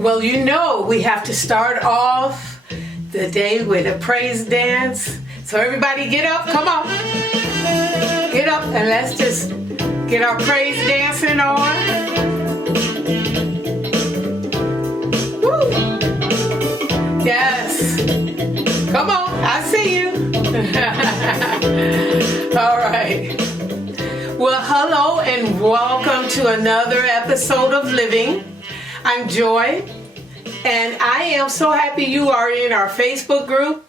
Well, we have to start off the day with a praise dance. So everybody get up, come on. Get up and let's just get our praise dancing on. Woo! Yes. Come on, I see you. All right. Well, hello and welcome to another episode of Living. I'm Joy, and I am so happy you are in our Facebook group.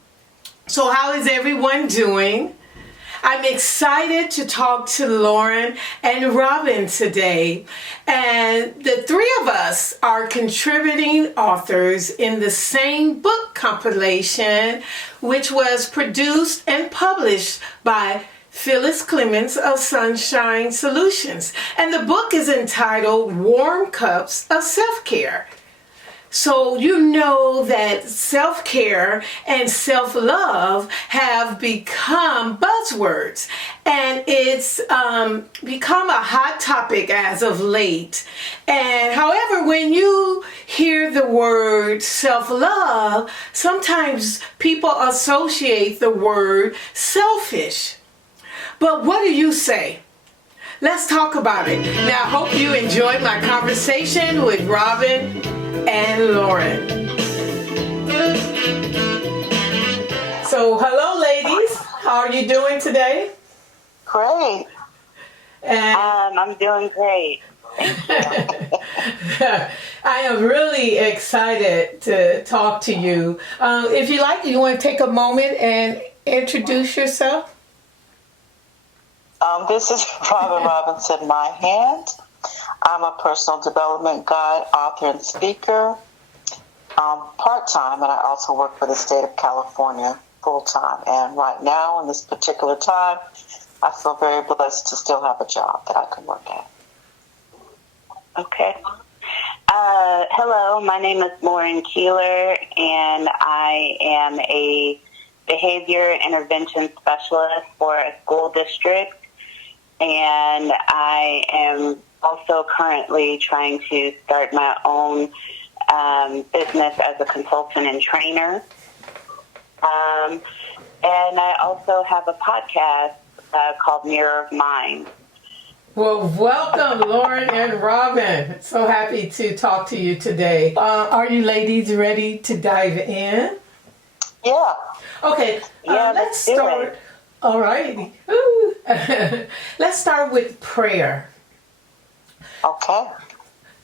So how is everyone doing? I'm excited to talk to Lauren and Robin today. And the three of us are contributing authors in the same book compilation, which was produced and published by Phyllis Clemens of Sunshine Solutions. And the book is entitled Warm Cups of Self-Care. So you know that self-care and self-love have become buzzwords, and it's become a hot topic as of late. And however, when you hear the word self-love, sometimes people associate the word selfish. But what do you say? Let's talk about it. Now, I hope you enjoyed my conversation with Robin and Lauren. So, hello, ladies. How are you doing today? Great. And I'm doing great. I am really excited to talk to you. If you like, you want to take a moment and introduce yourself? This is Robin Robinson, my hand. I'm a personal development guide, author, and speaker, part-time, and I also work for the state of California full-time. And right now, in this particular time, I feel very blessed to still have a job that I can work at. Okay. Hello, my name is Lauren Keeler, and I am a behavior intervention specialist for a school district. And I am also currently trying to start my own business as a consultant and trainer. And I also have a podcast called Mirror of Mind. Well, welcome, Lauren and Robin. So happy to talk to you today. Are you ladies ready to dive in? Yeah. Okay, Yeah, let's start. All right. Let's start with prayer. Okay.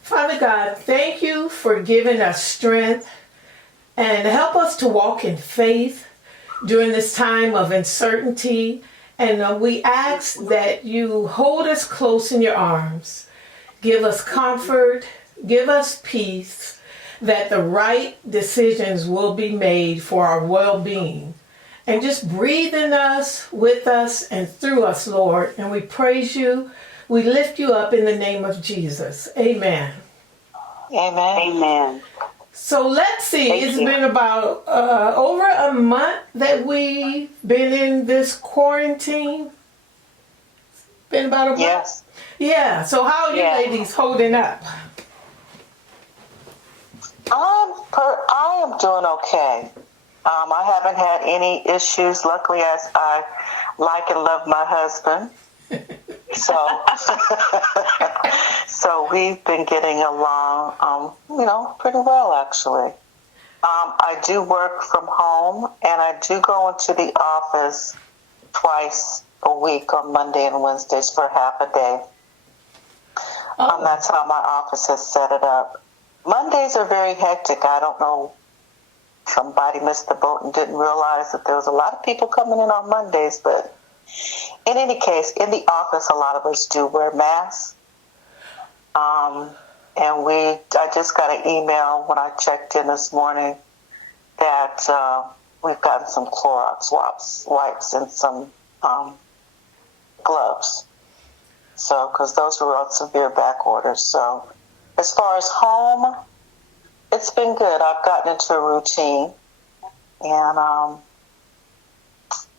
Father God, thank you for giving us strength and help us to walk in faith during this time of uncertainty. And we ask that you hold us close in your arms. Give us comfort, give us peace, that the right decisions will be made for our well-being. And just breathe in us, with us, and through us, Lord. And we praise you. We lift you up in the name of Jesus. Amen. Amen. Amen. So let's see. It's been about over a month that we've been in this quarantine. Been about a month? Yes. Yeah. So how are you ladies holding up? I am doing okay. I haven't had any issues, luckily, as I like and love my husband. So we've been getting along, pretty well, actually. I do work from home, and I do go into the office twice a week on Monday and Wednesdays for half a day. That's how my office has set it up. Mondays are very hectic. I don't know. Somebody missed the boat and didn't realize that there was a lot of people coming in on Mondays. But in any case, in the office, a lot of us do wear masks. And I just got an email when I checked in this morning that we've gotten some Clorox wipes and some gloves. So, because those were on severe back orders. So, as far as home, it's been good. I've gotten into a routine, and I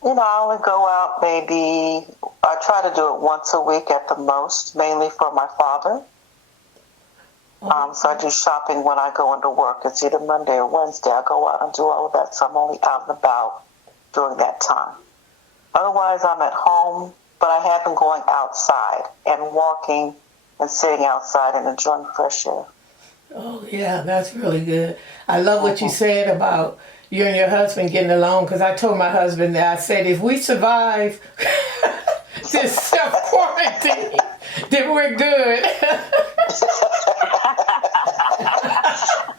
only go out I try to do it once a week at the most, mainly for my father. So I do shopping when I go into work. It's either Monday or Wednesday. I go out and do all of that, so I'm only out and about during that time. Otherwise, I'm at home, but I have been going outside and walking and sitting outside and enjoying fresh air. Oh, yeah, that's really good. I love what you said about you and your husband getting along, because I told my husband that, I said, if we survive this self-quarantine, then we're good.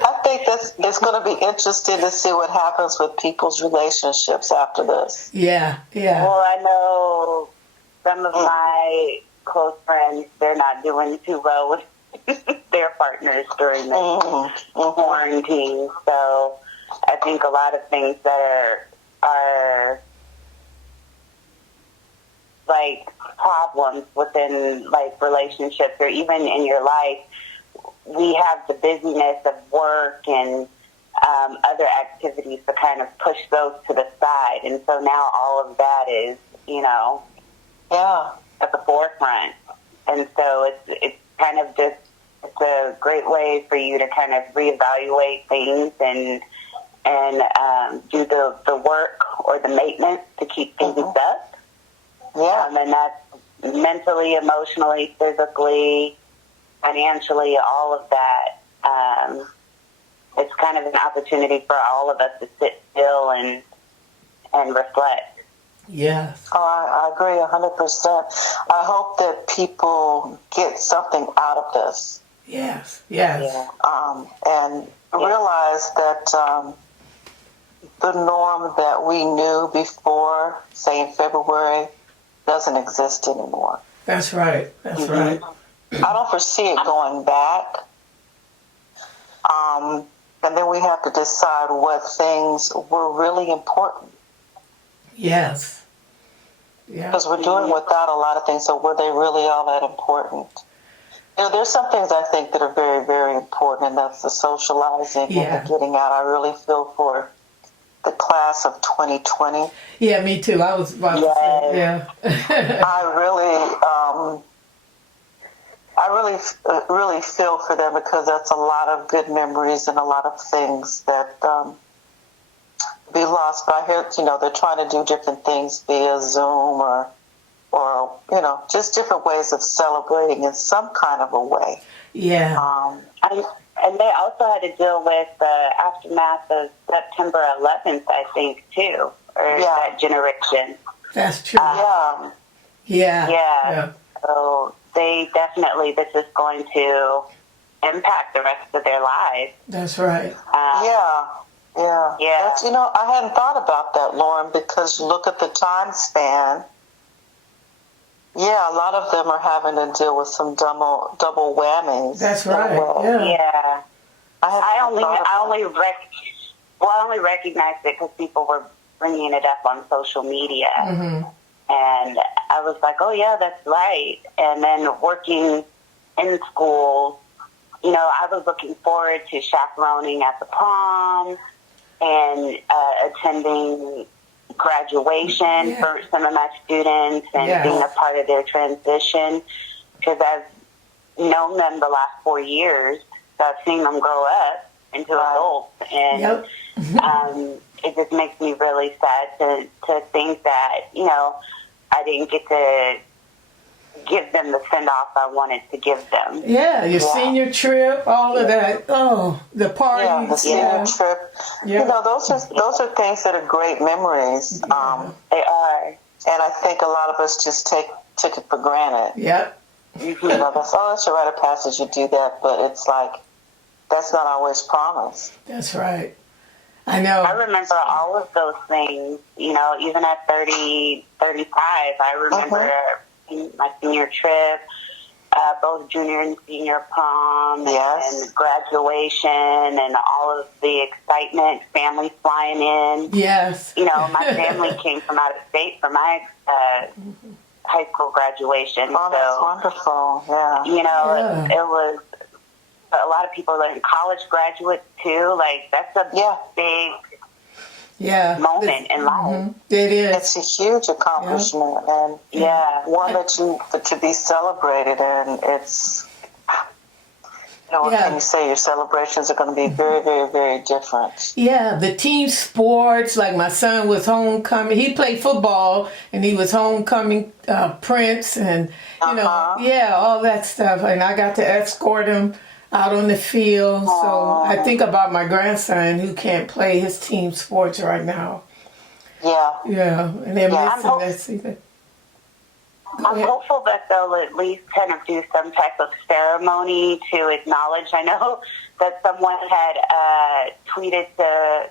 I think it's going to be interesting to see what happens with people's relationships after this. Yeah. Well, I know some of my close friends, they're not doing too well with their partners during the quarantine. So I think a lot of things that are like problems within like relationships or even in your life, we have the busyness of work and other activities to kind of push those to the side. And so now all of that is, at the forefront. And so it's kind of just, it's a great way for you to kind of reevaluate things and do the work or the maintenance to keep things up. Yeah. And that's mentally, emotionally, physically, financially, all of that. It's kind of an opportunity for all of us to sit still and reflect. Yes. Oh, I agree 100%. I hope that people get something out of this. Yes. And realize that the norm that we knew before, say in February, doesn't exist anymore. That's right. Right. I don't foresee it going back. And then we have to decide what things were really important. Yes. Yeah. Because we're doing without a lot of things, so were they really all that important? There's some things I think that are very, very important, and that's the socializing and the getting out. I really feel for the class of 2020. Yeah, me too. I was about to say, yeah. I really feel for them, because that's a lot of good memories and a lot of things that be lost. But I hear, they're trying to do different things via Zoom or just different ways of celebrating in some kind of a way. Yeah. And they also had to deal with the aftermath of September 11th, I think, too, or that generation. That's true. Yeah. So they definitely, this is going to impact the rest of their lives. That's right. Yeah. That's, I hadn't thought about that, Lauren, because you look at the time span. Yeah, a lot of them are having to deal with some double whammies. That's right. Yeah. I only recognized it because people were bringing it up on social media. Mm-hmm. And I was like, oh, yeah, that's right. And then working in school, I was looking forward to chaperoning at the prom and attending graduation for some of my students and being a part of their transition, because I've known them the last 4 years, so I've seen them grow up into adults, and it just makes me really sad to think that I didn't get to give them the send-off I wanted to give them. Yeah, your senior trip, all of that. Oh, the parties. Yeah, the senior trip. Yeah. Those are things that are great memories. They are. And I think a lot of us just took it for granted. Yep. That's a rite of passage, you do that, but it's like, that's not always promised. That's right. I know. I remember all of those things, even at 30, 35. I remember my senior trip, both junior and senior prom, and graduation, and all of the excitement, family flying in. Yes. My family came from out of state for my high school graduation. Oh, that's wonderful. Yeah. It was a lot of people are college graduates too. Like, that's a big moment in life. It is. It's a huge accomplishment, and one that should be celebrated. And What can you say? Your celebrations are going to be very, very, very different. Yeah, the team sports, like my son was homecoming. He played football, and he was homecoming prince, and, all that stuff. And I got to escort him out on the field. So I think about my grandson who can't play his team sports right now. Yeah. Yeah, and they're missing that season. I'm hopeful that they'll at least kind of do some type of ceremony to acknowledge. I know that someone had tweeted to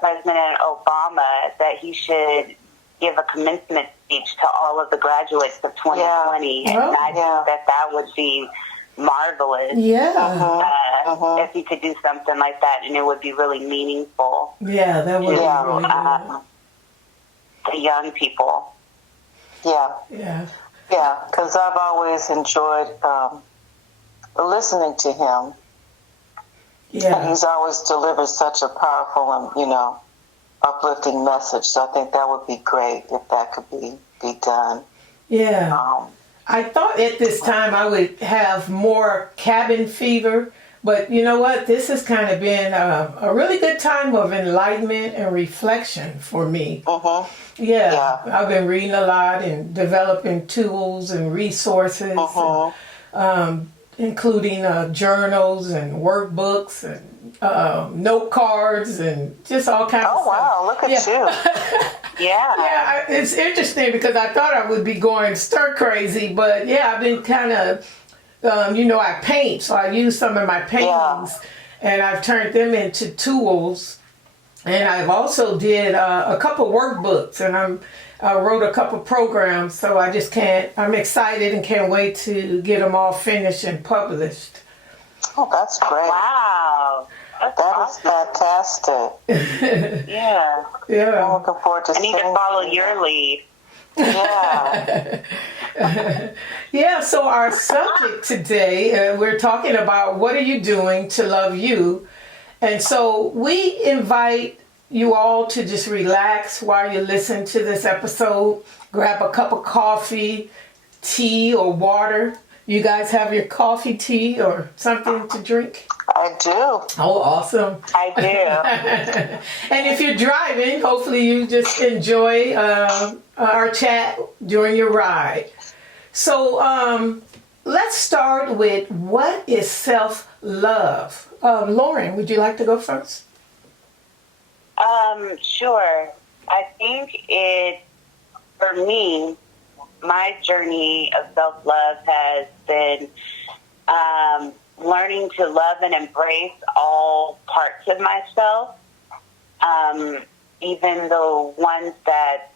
President Obama that he should give a commencement speech to all of the graduates of 2020. And I think that would be marvelous. If he could do something like that, and it would be really meaningful. Yeah, that would be really good. The young people. Yeah, because I've always enjoyed listening to him. Yeah. And he's always delivered such a powerful and, uplifting message. So I think that would be great if that could be done. Yeah. I thought at this time I would have more cabin fever, but you know what? This has kind of been a really good time of enlightenment and reflection for me. Yeah, I've been reading a lot and developing tools and resources, including journals and workbooks and note cards and just all kinds of stuff. Oh, wow, look at you. Yeah, it's interesting because I thought I would be going stir crazy, but I've been kind of, I paint, so I use some of my paintings and I've turned them into tools. And I've also did a couple workbooks, and I wrote a couple programs, so I'm excited and can't wait to get them all finished and published. Oh, that's great. Wow. That is fantastic. Yeah. I'm looking forward to seeing I need to follow your lead. Yeah. So our subject today, we're talking about what are you doing to love you? And so we invite you all to just relax while you listen to this episode. Grab a cup of coffee, tea, or water. You guys have your coffee, tea, or something to drink? I do. Oh, awesome. I do. And if you're driving, hopefully you just enjoy our chat during your ride. So let's start with what is self-love? Lauren, would you like to go first? Sure. I think for me, my journey of self-love has been learning to love and embrace all parts of myself, even the ones that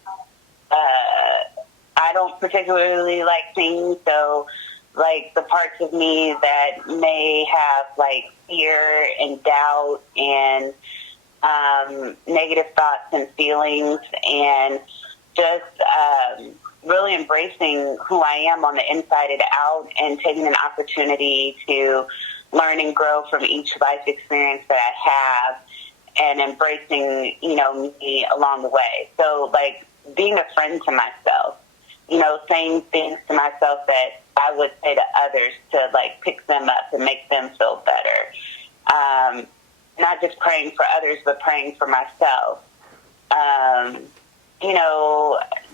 I don't particularly like seeing. So, like the parts of me that may have like fear and doubt and negative thoughts and feelings, and just really embracing who I am on the inside and out, and taking an opportunity to learn and grow from each life experience that I have, and embracing, me along the way. So, like, being a friend to myself, saying things to myself that I would say to others to, like, pick them up and make them feel better. Not just praying for others, but praying for myself.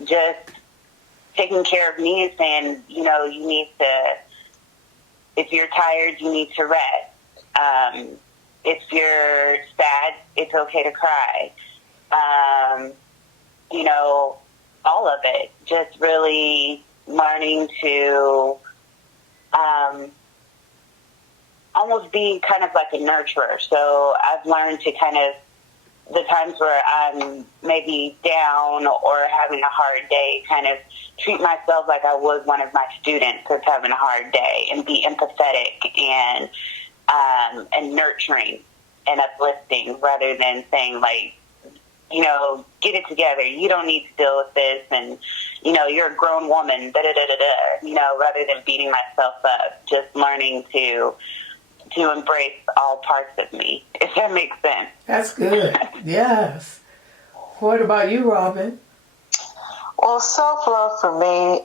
Just taking care of me and saying, you need to, if you're tired, you need to rest. If you're sad, it's okay to cry. All of it. Just really learning to almost be kind of like a nurturer. So I've learned to kind of, the times where I'm maybe down or having a hard day, kind of treat myself like I would one of my students who's having a hard day, and be empathetic and nurturing and uplifting, rather than saying, like, get it together. You don't need to deal with this, and, you're a grown woman, rather than beating myself up. Just learning to embrace all parts of me, if that makes sense. That's good. Yes. What about you, Robin? Well, self-love for me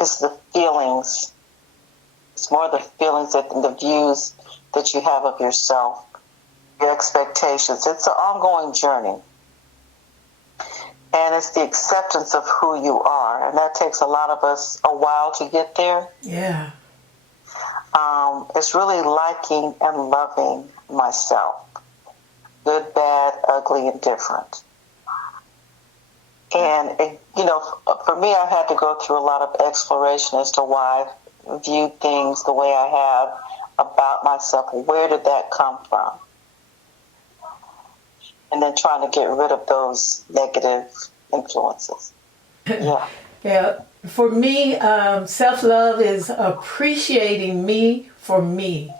is the feelings It's more the feelings and the views that you have of yourself, your expectations. It's an ongoing journey. And it's the acceptance of who you are. And that takes a lot of us a while to get there. Yeah. It's really liking and loving myself. Good, bad, ugly, and different. And, for me, I had to go through a lot of exploration as to why I viewed things the way I have about myself. Where did that come from? And then trying to get rid of those negative influences. Yeah. Yeah. For me, self-love is appreciating me for me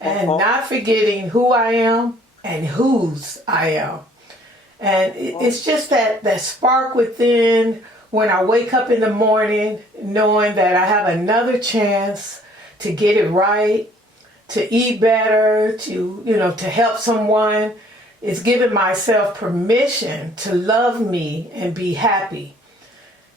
and not forgetting who I am and whose I am. And it's just that spark within when I wake up in the morning knowing that I have another chance to get it right, to eat better, to help someone. It's giving myself permission to love me and be happy.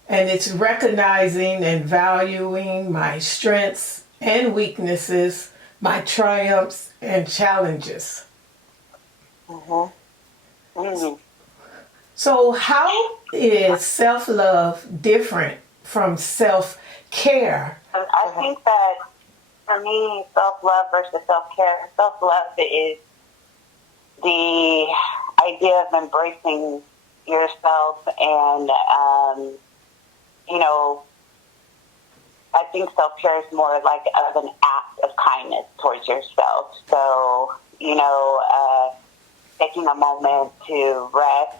And it's recognizing and valuing my strengths and weaknesses, my triumphs and challenges. So how is self-love different from self-care? I think that for me, self-love versus self-love is the idea of embracing yourself and, I think self-care is more like of an act of kindness towards yourself. So, taking a moment to rest,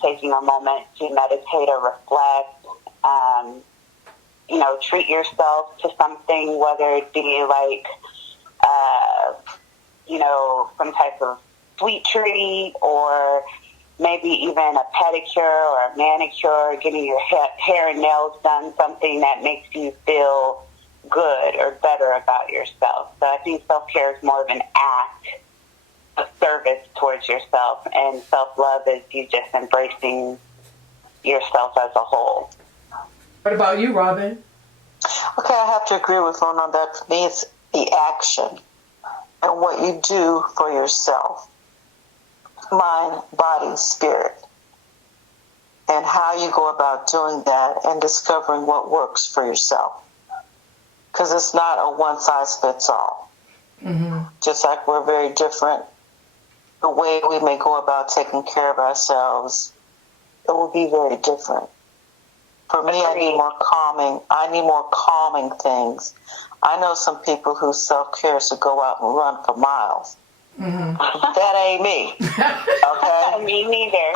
taking a moment to meditate or reflect, treat yourself to something, whether it be like, some type of sweet treat or maybe even a pedicure or a manicure, getting your hair and nails done, something that makes you feel good or better about yourself. So I think self-care is more of an act of service towards yourself, and self-love is you just embracing yourself as a whole. What about you, Robin? Okay, I have to agree with Lorna on that. For me, it's the action and what you do for yourself. Mind, body, spirit. And how you go about doing that and discovering what works for yourself. Because it's not a one-size-fits-all. Just like we're very different, the way we may go about taking care of ourselves, it will be very different. For me, I need more calming things. I know some people whose self-care is to go out and run for miles. That ain't me. Okay? Me neither.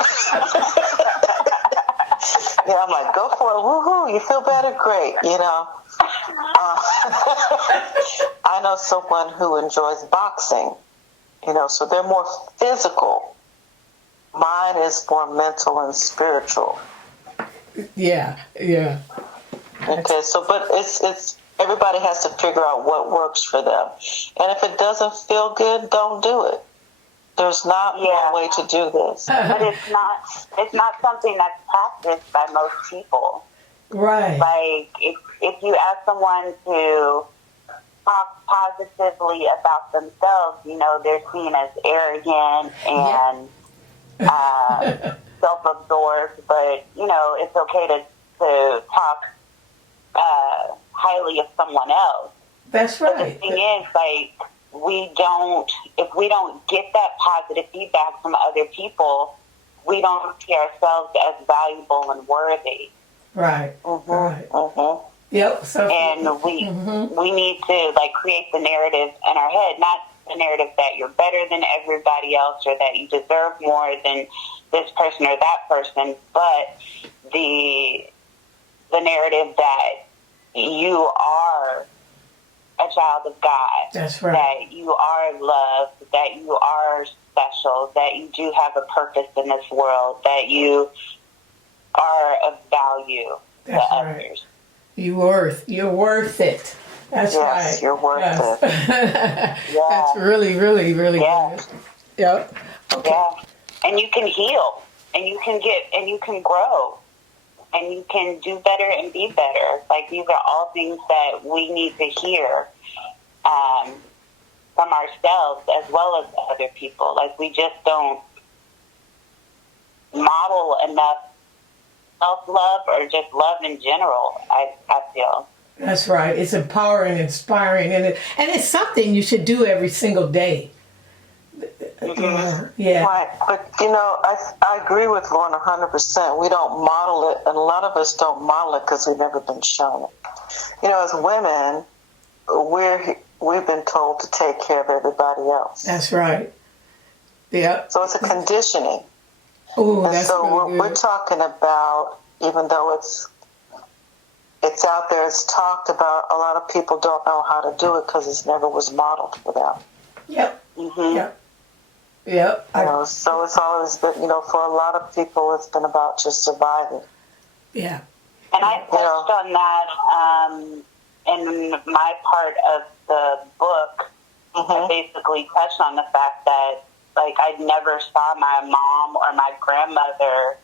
Yeah, I'm like, go for it. Woohoo! You feel better? Great. I know someone who enjoys boxing. So they're more physical. Mine is more mental and spiritual. Yeah. Okay, but it's everybody has to figure out what works for them. And if it doesn't feel good, don't do it. There's not one way to do this. But it's not something that's practiced by most people. Right. Like if you ask someone to talk positively about themselves, they're seen as arrogant and self-absorbed, but it's okay to talk highly of someone else. That's right. But the thing is, like, if we don't get that positive feedback from other people, we don't see ourselves as valuable and worthy. Right. Right. Yep. So, and we need to create the narrative in our head, not the narrative that you're better than everybody else or that you deserve more than this person or that person, but the narrative that you are a child of God. That's right. That you are loved, that you are special, that you do have a purpose in this world, that you are of value to others. You're worth it. That's right. Yes, you're worth it. That's really, really, really good. Yep. Okay. Yeah. And you can heal, and you can grow. and you can do better and be better. Like, these are all things that we need to hear from ourselves as well as other people. Like, we just don't model enough self-love or just love in general, I feel. That's right. It's empowering, inspiring, and it's something you should do every single day. Yeah. Right. But, I agree with Lauren 100%. We don't model it, and a lot of us don't model it because we've never been shown it. As women, we've been told to take care of everybody else. That's right. Yeah. So it's a conditioning. Oh, and that's so really we're good. talking about, even though it's out there, it's talked about, a lot of people don't know how to do it because it never was modeled for them. Yep. Mm-hmm. Yep. Yep. So it's always been, for a lot of people, it's been about just surviving. Yeah. And I touched on that in my part of the book. I basically touched on the fact that, like, I never saw my mom or my grandmother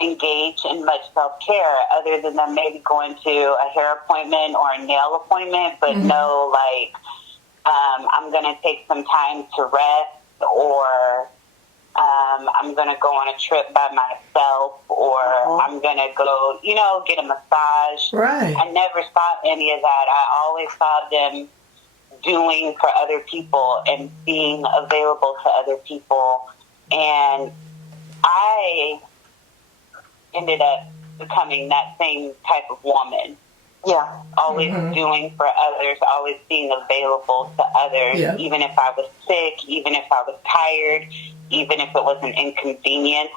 engage in much self-care other than them maybe going to a hair appointment or a nail appointment, but no, like, I'm going to take some time to rest, or I'm going to go on a trip by myself, or I'm going to go, get a massage. Right. I never saw any of that. I always saw them doing for other people and being available to other people. And I ended up becoming that same type of woman. Yeah. Always doing for others, always being available to others, even if I was sick, even if I was tired, even if it was an inconvenience.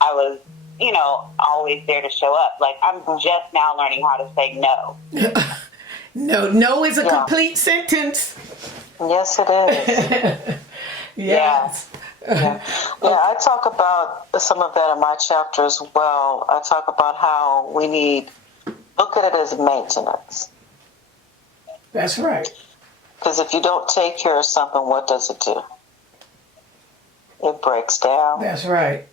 I was, always there to show up. Like, I'm just now learning how to say no. No is a complete sentence. Yes, it is. Yes. Yeah, I talk about some of that in my chapter as well. I talk about how we need, look at it as maintenance. That's right. Because if you don't take care of something, what does it do? It breaks down. That's right.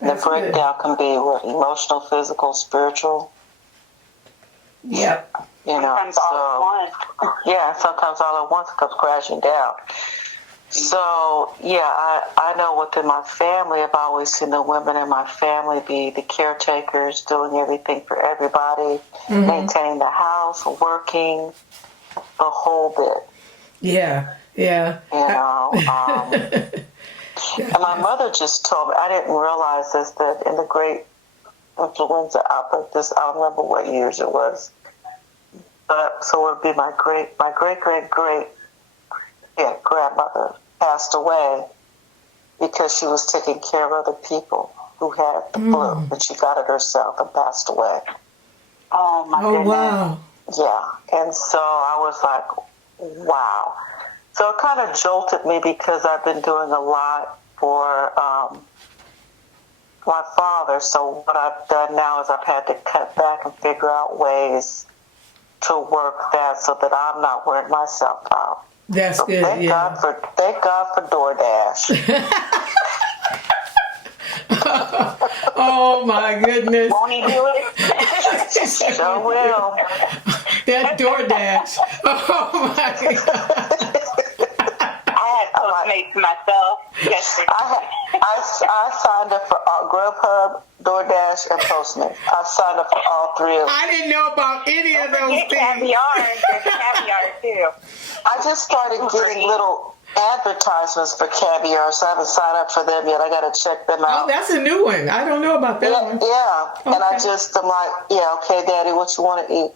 The breakdown can be what? Emotional, physical, spiritual. Yep. Sometimes all at once. Yeah, sometimes all at once it comes crashing down. So, I know within my family, I've always seen the women in my family be the caretakers, doing everything for everybody, maintaining the house, working, the whole bit. Yeah. And my mother just told me, I didn't realize this, that in the great influenza outbreak, I don't remember what years it was, but so it would be my great grandmother passed away because she was taking care of other people who had the flu, and she got it herself and passed away. Oh, my goodness. Wow. Yeah, and so I was like, wow. So it kind of jolted me because I've been doing a lot for my father. So what I've done now is I've had to cut back and figure out ways to work that so that I'm not wearing myself out. That's so good. Thank God for DoorDash. Oh my goodness. Won't he do it? Sure will. That DoorDash. Oh my God. I had Postmates myself yesterday. I signed up for Grubhub, DoorDash, and Postmates. I signed up for all three of them. I didn't know about any of those things. Caviar. There's caviar too. I just started getting little advertisements for caviar, so I haven't signed up for them yet. I got to check them out. Oh, that's a new one. I don't know about that one. Yeah. Okay. And I'm like, yeah, okay, Daddy, what you want to eat?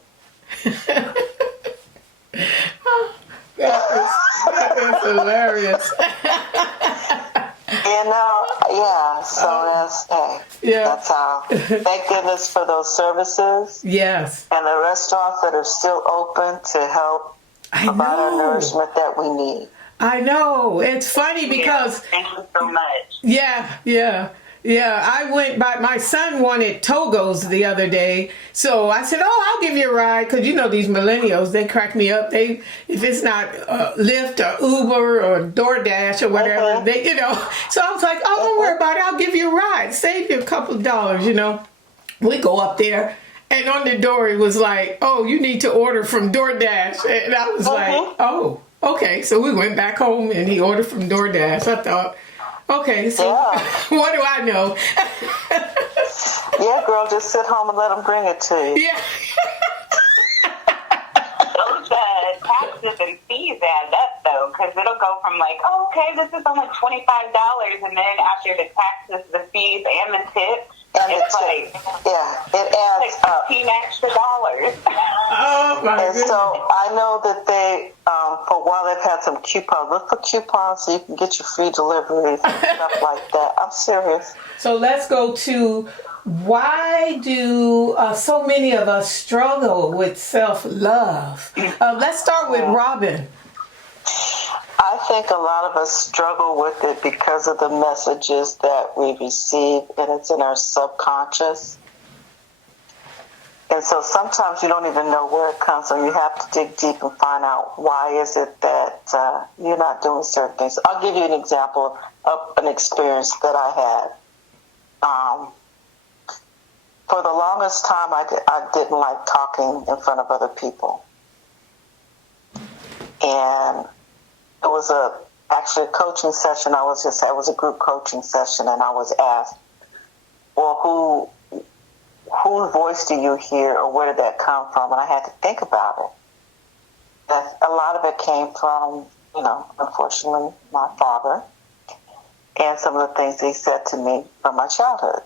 That is hilarious. So that's how. Thank goodness for those services. Yes. And the restaurants that are still open to help provide our nourishment that we need. I know. It's funny because... Thank you so much. Yeah. Yeah, I went by, my son wanted Togos the other day. So I said, oh, I'll give you a ride. Because, these millennials, they crack me up. If it's not Lyft or Uber or DoorDash or whatever, So I was like, oh, don't worry about it. I'll give you a ride. Save you a couple of dollars, We go up there. And on the door, it was like, oh, you need to order from DoorDash. And I was like, oh, okay. So we went back home and he ordered from DoorDash. I thought, okay, so what do I know? Yeah, girl, just sit home and let them bring it to you. Yeah. Those taxes and fees add up, though, because it'll go from like, oh, okay, this is only $25, and then after the taxes, the fees, and the tip, And it's it adds like up. $15 extra. Oh, my And goodness. so I know that they, for a while, they've had some coupons. Look for coupons so you can get your free deliveries and stuff like that. I'm serious. So let's go to, why do so many of us struggle with self-love? Let's start with Robin. I think a lot of us struggle with it because of the messages that we receive, and it's in our subconscious. And so sometimes you don't even know where it comes from. You have to dig deep and find out why is it that you're not doing certain things. I'll give you an example of an experience that I had. For the longest time, I didn't like talking in front of other people. And it was actually a coaching session. It was a group coaching session, and I was asked, well, whose voice do you hear, or where did that come from? And I had to think about it. A lot of it came from, unfortunately, my father, and some of the things he said to me from my childhood.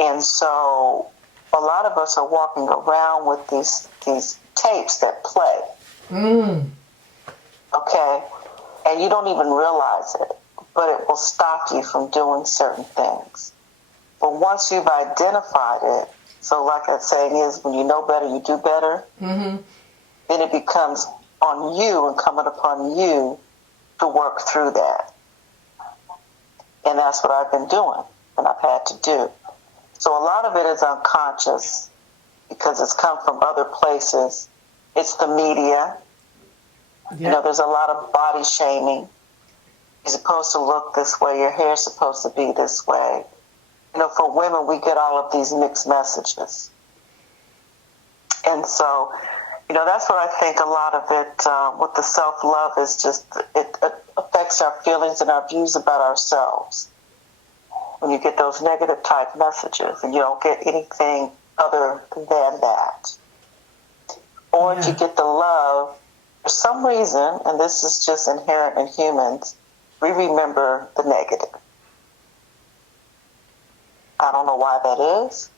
And so a lot of us are walking around with these tapes that play. Okay? And you don't even realize it, but it will stop you from doing certain things. But once you've identified it, so like that saying is, when you know better, you do better, then it becomes on you and coming upon you to work through that. And that's what I've been doing and I've had to do. So a lot of it is unconscious because it's come from other places. It's the media. Yeah. There's a lot of body shaming. You're supposed to look this way. Your hair's supposed to be this way. For women, we get all of these mixed messages. And so, that's what I think a lot of it with the self-love is just, it affects our feelings and our views about ourselves. When you get those negative type messages and you don't get anything other than that. Or you get the love, for some reason, and this is just inherent in humans, we remember the negative. I don't know why that is.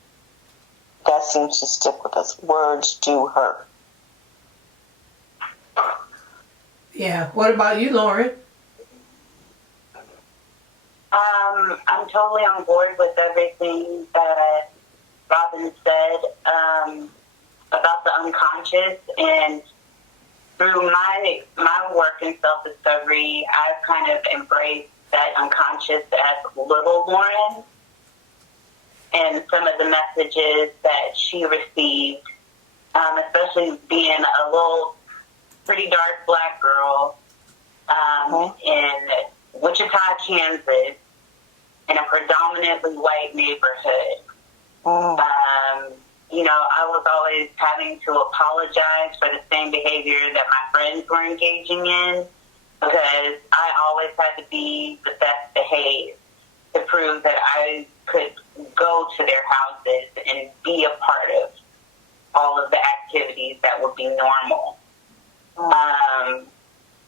That seems to stick with us. Words do hurt. Yeah. What about you, Lauren? I'm totally on board with everything that Robin said about the unconscious, and through my work in self-discovery, I've kind of embraced that unconscious as little Lauren, and some of the messages that she received, especially being a little pretty dark black girl in Wichita, Kansas, in a predominantly white neighborhood. I was always having to apologize for the same behavior that my friends were engaging in, because I always had to be the best behaved to prove that I could go to their houses and be a part of all of the activities that would be normal. I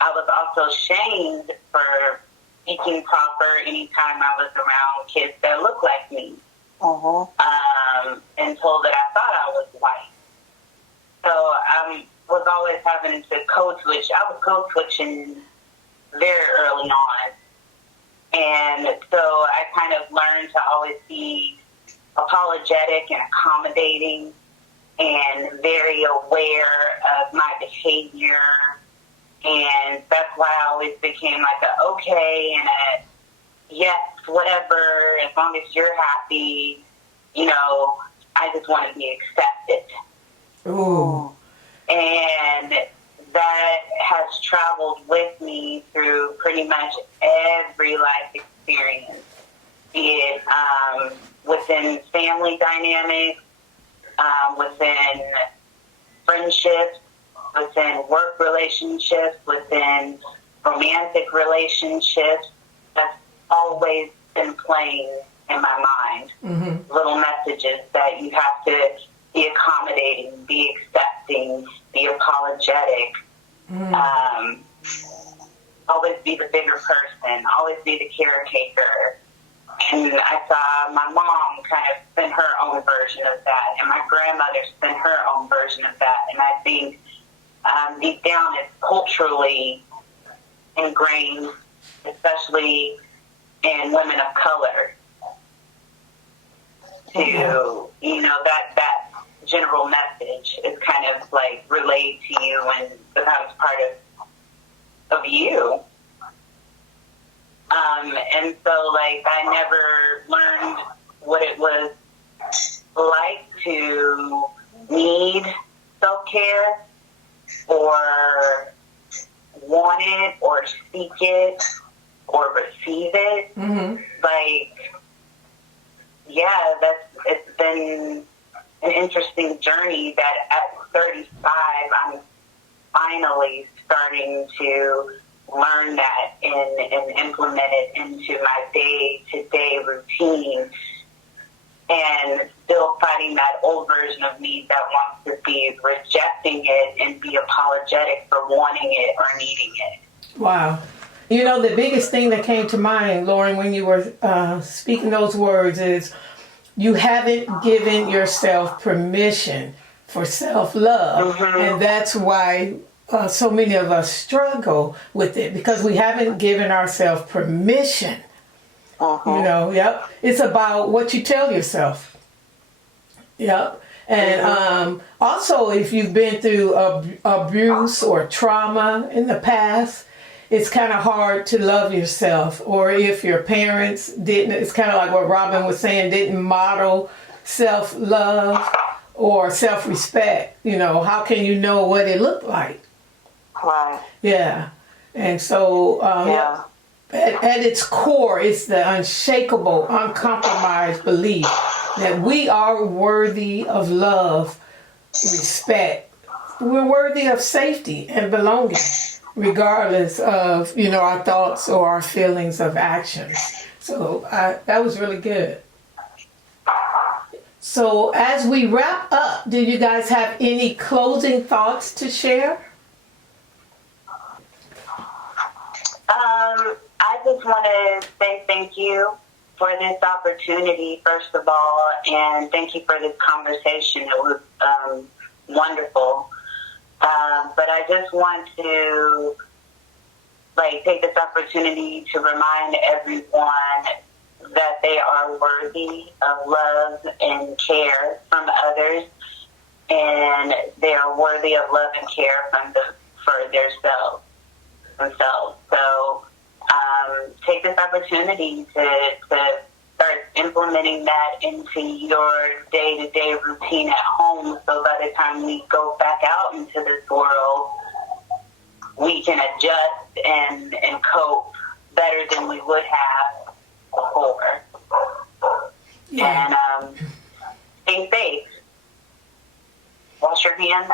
was also shamed for speaking proper anytime I was around kids that looked like me. And told that I thought I was white. So I was always having to code switch. I was code switching very early on. And so I kind of learned to always be apologetic and accommodating and very aware of my behavior. And that's why I always became like a okay and a, yes, whatever, as long as you're happy, you know, I just want to be accepted. Ooh. And that has traveled with me through pretty much every life experience, be it within family dynamics, within friendships, within work relationships, within romantic relationships. That's always been playing in my mind. Mm-hmm. Little messages that you have to be accommodating, be accepting, be apologetic, always be the bigger person, always be the caretaker. And I saw my mom kind of spin her own version of that, and my grandmother spin her own version of that. And I think deep down it's culturally ingrained, especially in women of color, to, you know, that general message is kind of like relayed to you and becomes part of you. And so, like, I never learned what it was like to need self-care or want it or seek it or receive it. Mm-hmm. Like, yeah, it's been an interesting journey that at 35, I'm finally starting to learn that and implement it into my day-to-day routine, and still fighting that old version of me that wants to be rejecting it and be apologetic for wanting it or needing it. Wow. You know, the biggest thing that came to mind, Lauren, when you were speaking those words is you haven't given yourself permission for self-love. Mm-hmm. And that's why so many of us struggle with it, because we haven't given ourselves permission. Uh-huh. You know, yep. It's about what you tell yourself. Yep. And also, if you've been through abuse or trauma in the past, it's kind of hard to love yourself. Or if your parents didn't, it's kind of like what Robin was saying, didn't model self-love or self-respect. You know, how can you know what it looked like? Right. Yeah. And so, at its core, it's the unshakable, uncompromised belief that we are worthy of love, respect. We're worthy of safety and belonging, regardless of, you know, our thoughts or our feelings of actions. So that was really good. So as we wrap up, do you guys have any closing thoughts to share? I just want to say thank you for this opportunity, first of all, and thank you for this conversation. It was wonderful. But I just want to take this opportunity to remind everyone that they are worthy of love and care from others, and they are worthy of love and care for themselves. So take this opportunity to start implementing that into your day-to-day routine at home, so by the time we go back out into this world, we can adjust and cope better than we would have before. Yeah. And stay safe. Wash your hands.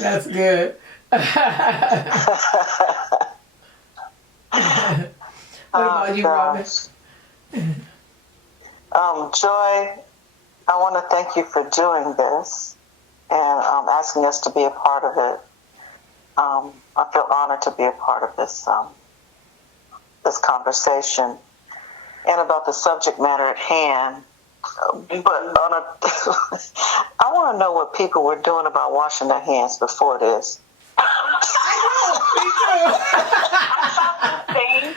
That's good. What about you, Robin? Joy, I want to thank you for doing this and asking us to be a part of it. I feel honored to be a part of this this conversation and about the subject matter at hand. But I want to know what people were doing about washing their hands before this.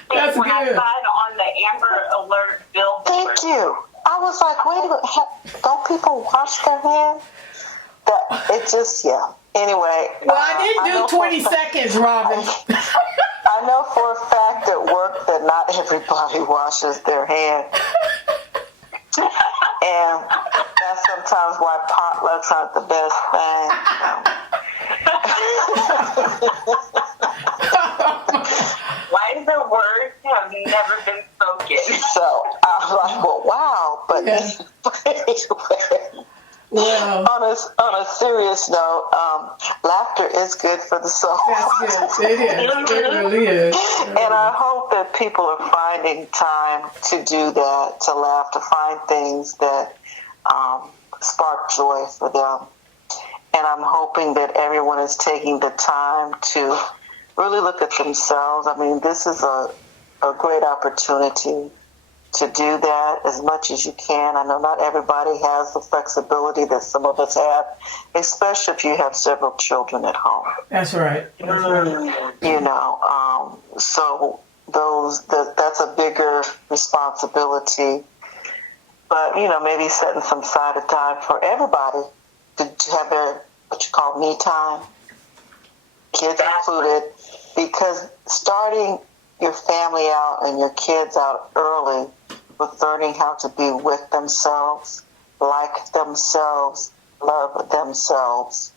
That's when good. I saw it on the Amber Alert billboard. Thank you. I was like, wait a minute, don't people wash their hands? It just, Anyway. Well, I didn't do 20 seconds, Robin. I know for a fact at work that not everybody washes their hands. And that's sometimes why potlucks aren't the best thing. Why the words have never been spoken? So I'm like, well, wow. But anyway, well, on a serious note, laughter is good for the soul. That's good. It is. It really is. And I hope that people are finding time to do that, to laugh, to find things that spark joy for them. And I'm hoping that everyone is taking the time to really look at themselves. I mean, this is a great opportunity to do that as much as you can. I know not everybody has the flexibility that some of us have, especially if you have several children at home. That's right. That's right. You know, so that's a bigger responsibility. But, you know, maybe setting some side of time for everybody to have their, what you call me time, kids included, because starting your family out and your kids out early with learning how to be with themselves, like themselves, love themselves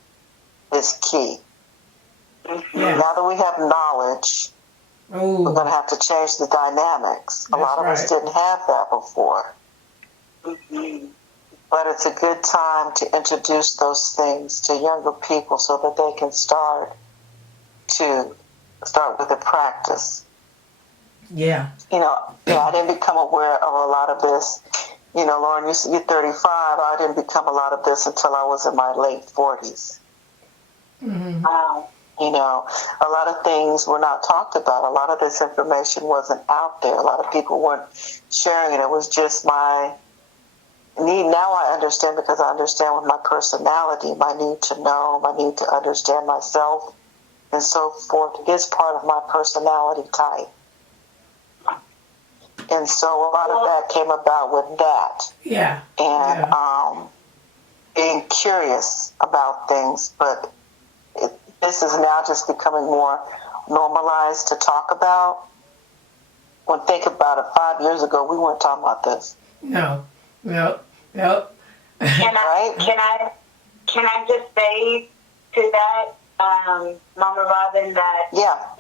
is key. Yeah. Now that we have knowledge, we're going to have to change the dynamics. A lot of us didn't have that before. Mm-hmm. But it's a good time to introduce those things to younger people so that they can start with the practice. Yeah. You know, I didn't become aware of a lot of this. You know, Lauren, you're 35. I didn't become a lot of this until I was in my late 40s. Mm-hmm. You know, a lot of things were not talked about. A lot of this information wasn't out there. A lot of people weren't sharing it. It was just my need. Now I understand, because I understand with my personality, my need to know, my need to understand myself, and so forth is part of my personality type. And so a lot of that came about with that. Yeah. And being curious about things. But this is now just becoming more normalized to talk about. When think about it, 5 years ago, we weren't talking about this. No. Yep. Can I just say to that, Mama Robin, that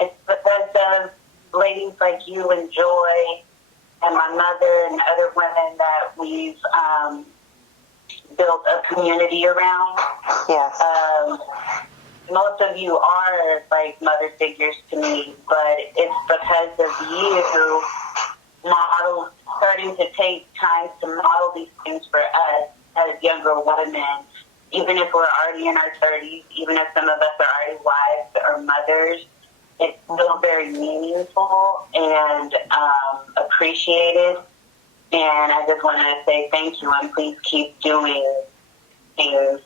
it's because of ladies like you and Joy and my mother and other women that we've built a community around. Yes. Most of you are like mother figures to me, but it's because of you starting to take time to model these things for us as younger women, even if we're already in our 30s, even if some of us are already wives or mothers. It's still very meaningful and appreciated. And I just wanted to say thank you, and please keep doing things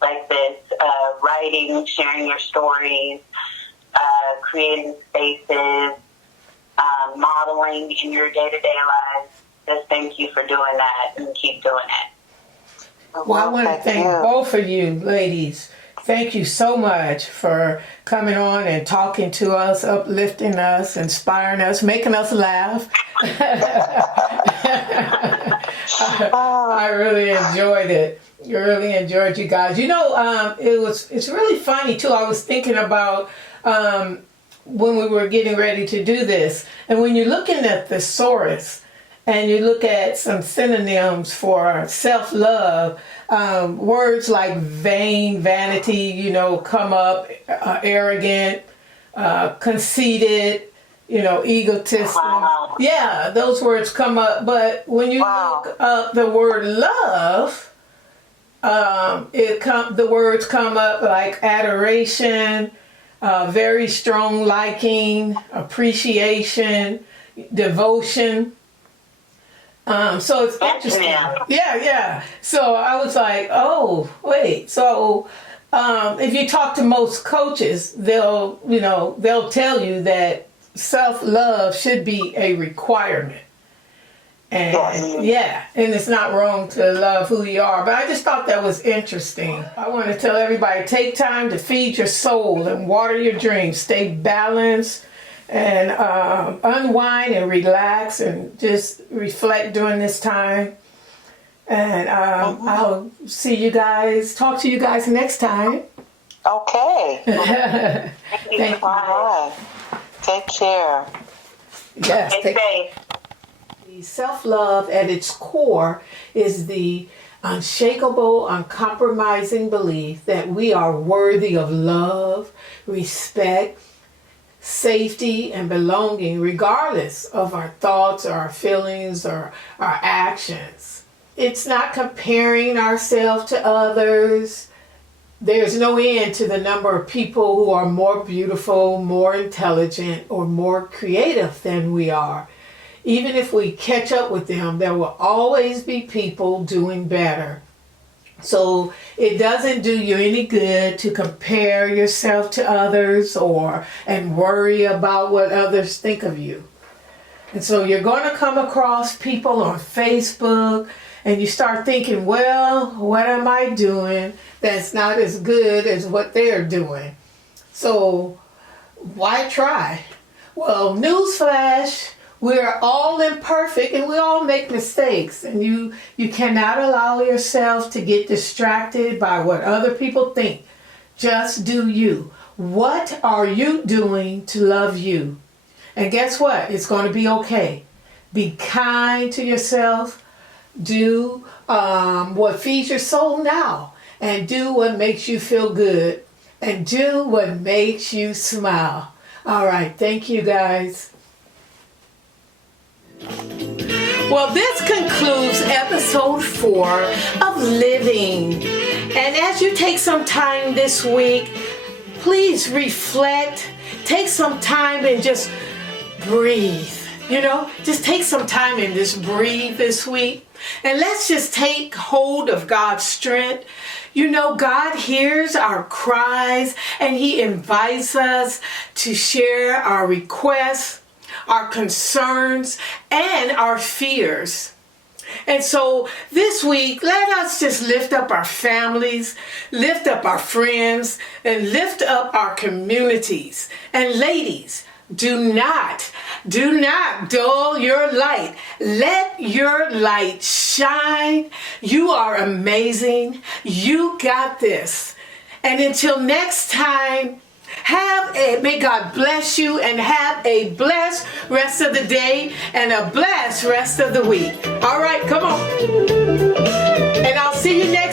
like this, writing, sharing your stories, creating spaces, modeling in your day-to-day lives. Just thank you for doing that, and keep doing it. Well, I want to thank both of you ladies. Thank you so much for coming on and talking to us, uplifting us, inspiring us, making us laugh. I really enjoyed it. I really enjoyed you guys. You know, it's really funny too. I was thinking about when we were getting ready to do this, and when you're looking at the thesaurus and you look at some synonyms for self-love, words like vain, vanity, you know, come up, arrogant, conceited, you know, egotistic. Yeah, those words come up. But when you look up the word love, the words come up like adoration, very strong liking, appreciation, devotion. So it's interesting. Yeah. So I was like, oh, wait. So if you talk to most coaches, they'll tell you that self-love should be a requirement. And yeah, and it's not wrong to love who you are. But I just thought that was interesting. I want to tell everybody, take time to feed your soul and water your dreams. Stay balanced and unwind and relax and just reflect during this time. And I'll see you guys, talk to you guys next time. Okay. Thank you. All right. Take care. Yes. Stay safe. Self-love at its core is the unshakable, uncompromising belief that we are worthy of love, respect, safety, and belonging, regardless of our thoughts or our feelings or our actions. It's not comparing ourselves to others. There's no end to the number of people who are more beautiful, more intelligent, or more creative than we are. Even if we catch up with them, there will always be people doing better. So it doesn't do you any good to compare yourself to others and worry about what others think of you. And so you're going to come across people on Facebook and you start thinking, well, what am I doing that's not as good as what they're doing? So why try? Well, newsflash, we're all imperfect and we all make mistakes. And you cannot allow yourself to get distracted by what other people think. Just do you. What are you doing to love you? And guess what? It's going to be okay. Be kind to yourself. Do what feeds your soul now. And do what makes you feel good. And do what makes you smile. All right. Thank you, guys. Well, this concludes episode 4 of Living. And as you take some time this week, please reflect. Take some time and just breathe. Just take some time and just breathe this week. And let's just take hold of God's strength. God hears our cries and He invites us to share our requests, our concerns, and our fears. And so this week, let us just lift up our families, lift up our friends, and lift up our communities. And ladies, do not dull your light. Let your light shine. You are amazing. You got this. And until next time, may God bless you and have a blessed rest of the day and a blessed rest of the week. All right, come on. And I'll see you next